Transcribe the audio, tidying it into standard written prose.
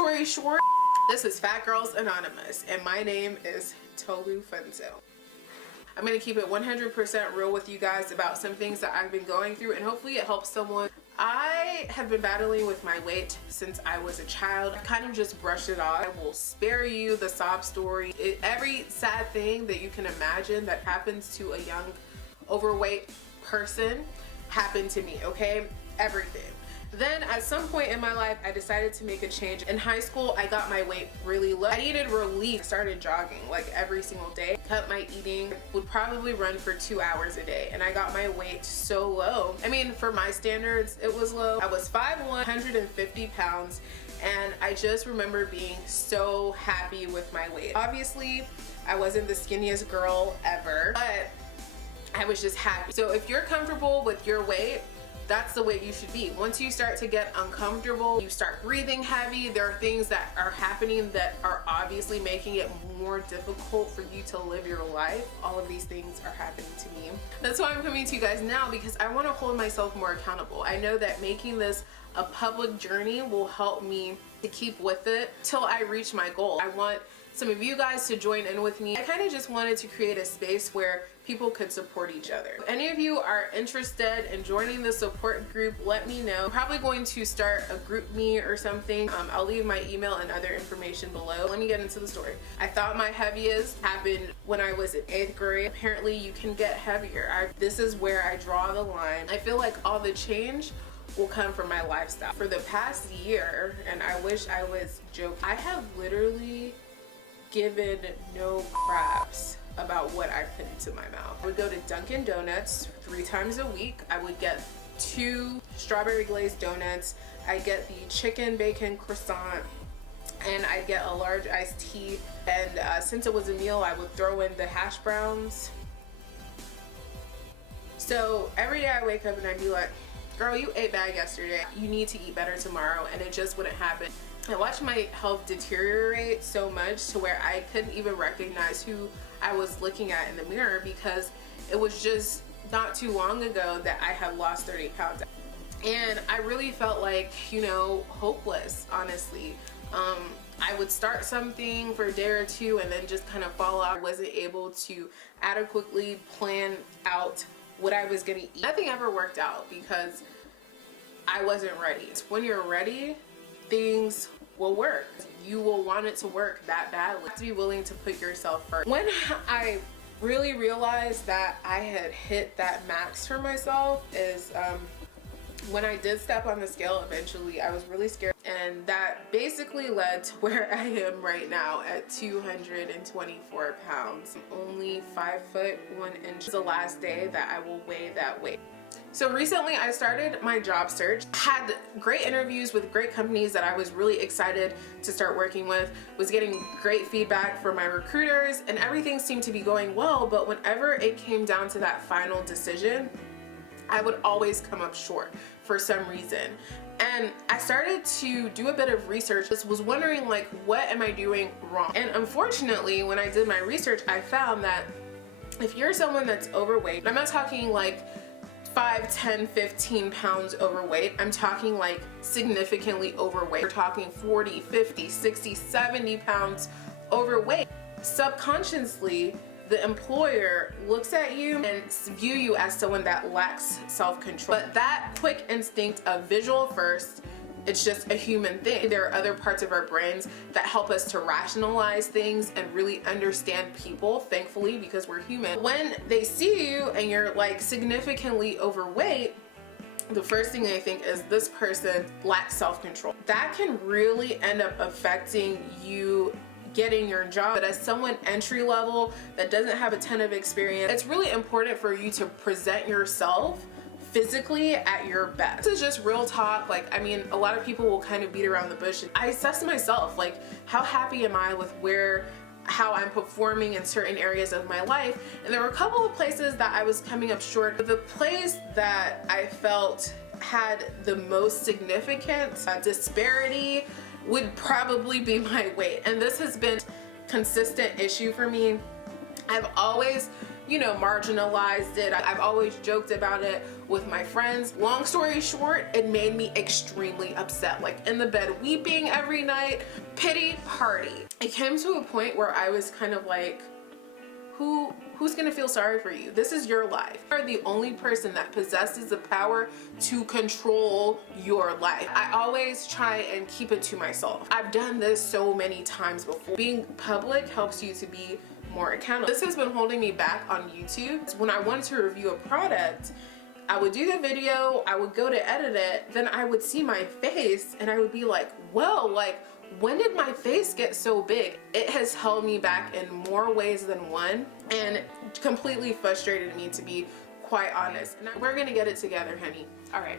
story short, this is Fat Girls Anonymous, and my name is Tolu. I'm going to keep it 100% real with you guys about some things that I've been going through, and hopefully it helps someone. I have been battling with my weight since I was a child. I kind of just brushed it off. I will spare you the sob story. Every sad thing that you can imagine that happens to a young overweight person happened to me, okay? Everything. Then at some point in my life, I decided to make a change. In high school, I got my weight really low. I needed relief. I started jogging like every single day. Cut my eating, would probably run for 2 hours a day. And I got my weight so low. I mean, for my standards, it was low. I was 5'1", 150 pounds. And I just remember being so happy with my weight. Obviously, I wasn't the skinniest girl ever, but I was just happy. So if you're comfortable with your weight, that's the way you should be. Once you start to get uncomfortable, you start breathing heavy, there are things that are happening that are obviously making it more difficult for you to live your life. All of these things are happening to me. That's why I'm coming to you guys now, because I want to hold myself more accountable. I know that making this a public journey will help me to keep with it till I reach my goal. I want some of you guys to join in with me. I kind of just wanted to create a space where people could support each other. If any of you are interested in joining the support group, let me know. I'm probably going to start a group me or something. I'll leave my email and other information below. Let me get into the story. I thought my heaviest happened when I was in 8th grade. Apparently you can get heavier. This is where I draw the line. I feel like all the change will come from my lifestyle. For the past year, and I wish I was joking, I have literally given no craps about what I put into my mouth. I would go to Dunkin' Donuts 3 times a week. I would get 2 strawberry glazed donuts. I get the chicken bacon croissant, and I get a large iced tea. And since it was a meal, I would throw in the hash browns. So every day I wake up and I'd be like, girl, you ate bad yesterday. You need to eat better tomorrow, and it just wouldn't happen. I watched my health deteriorate so much to where I couldn't even recognize who I was looking at in the mirror, because it was just not too long ago that I had lost 30 pounds. And I really felt like, you know, hopeless, honestly. I would start something for a day or two and then just kind of fall off. I wasn't able to adequately plan out what I was gonna eat. Nothing ever worked out because I wasn't ready. When you're ready, things will work. You will want it to work that badly. You have to be willing to put yourself first. When I really realized that I had hit that max for myself is when I did step on the scale eventually. I was really scared, and that basically led to where I am right now at 224 pounds. Only 5'1" the last day that I will weigh that weight. So recently I started my job search, had great interviews with great companies that I was really excited to start working with, was getting great feedback from my recruiters, and everything seemed to be going well, but whenever it came down to that final decision, I would always come up short for some reason. And I started to do a bit of research. Just was wondering, like, what am I doing wrong? And unfortunately, when I did my research, I found that if you're someone that's overweight, I'm not talking like 5, 10, 15 pounds overweight. I'm talking like significantly overweight. We're talking 40, 50, 60, 70 pounds overweight. Subconsciously, the employer looks at you and view you as someone that lacks self-control. But that quick instinct of visual first, it's just a human thing. There are other parts of our brains that help us to rationalize things and really understand people, thankfully, because we're human. When they see you and you're like significantly overweight, the first thing they think is this person lacks self-control. That can really end up affecting you getting your job. But as someone entry level that doesn't have a ton of experience, it's really important for you to present yourself physically at your best. This is just real talk. Like, I mean, a lot of people will kind of beat around the bush. I assess myself, like, how happy am I with how I'm performing in certain areas of my life? And there were a couple of places that I was coming up short. But the place that I felt had the most significant disparity would probably be my weight. And this has been a consistent issue for me. I've always, you know, marginalized it. I've always joked about it with my friends. Long story short, it made me extremely upset, like in the bed weeping every night, pity party. It came to a point where I was kind of like, who's gonna feel sorry for you? This is your life. You are the only person that possesses the power to control your life. I always try and keep it to myself. I've done this so many times before. Being public helps you to be more accountable. This has been holding me back on YouTube. When I wanted to review a product, I would do the video, I would go to edit it, then I would see my face and I would be like, whoa, like, when did my face get so big? It has held me back in more ways than one and completely frustrated me, to be quite honest. And we're gonna get it together, honey. All right.